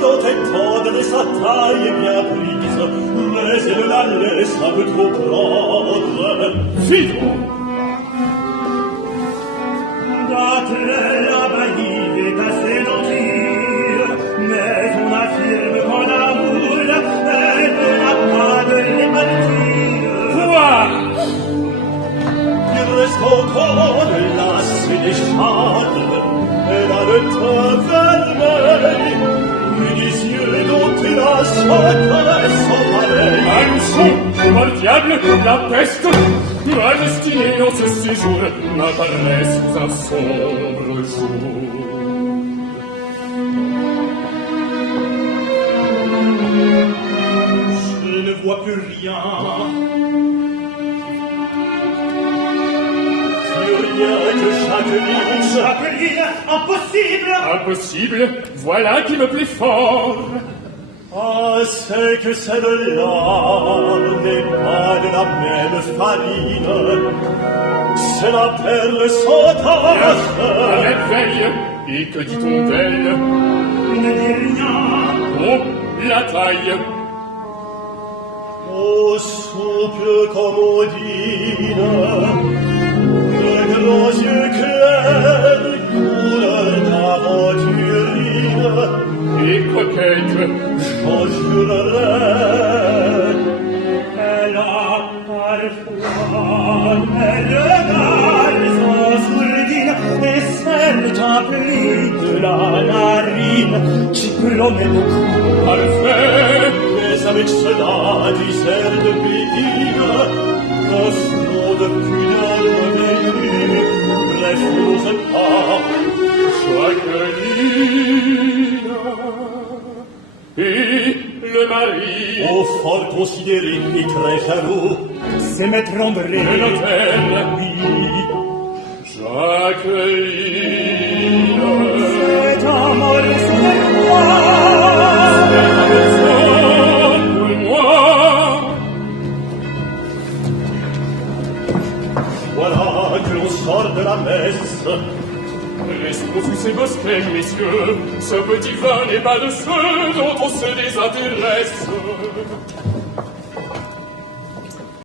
dont est tendre et sa taille est bien prise, mais elle la laisse un peu trop prendre. Zitto! D'après la baillie est assez gentille, mais on affirme qu'en amour, elle n'a pas de l'épargne. Quoi? Il reste encore là, c'est des charmes. Elle a le teint vermeil, des yeux dont il a sa caresse sans pareil. Allons, par le diable, la peste! Ma destinée en ce séjour m'apparaît sous un sombre jour. Je ne vois plus rien. Rien que Jacqueline, impossible! Impossible, voilà qui me plaît fort. Ah, c'est que celle-là n'est pas de la même farine. C'est la perle sans tache. La merveille, et que dit-on d'elle? Ne dis rien. Oh, la taille. Oh, souple commodine, de grands yeux clairs, couleur d'aventurine, Et coquette, j'en jurerais. Elle a parfois, elle garde son sourdine, et celle t'applique de la narine, qui promet beaucoup. parfait, Mais avec cela, disert de béguine, un flot de pudeur vécu, bref, n'ose pas. Jacqueline. Et le mari, Au fort considéré et très jaloux, C'est maître André, de l'hôtel, oui, Jacqueline. cet amour sur moi. Pour moi, voilà que l'on sort de la messe. restons sous ces bosquets, messieurs. Ce petit vin n'est pas de ceux dont on se désintéresse.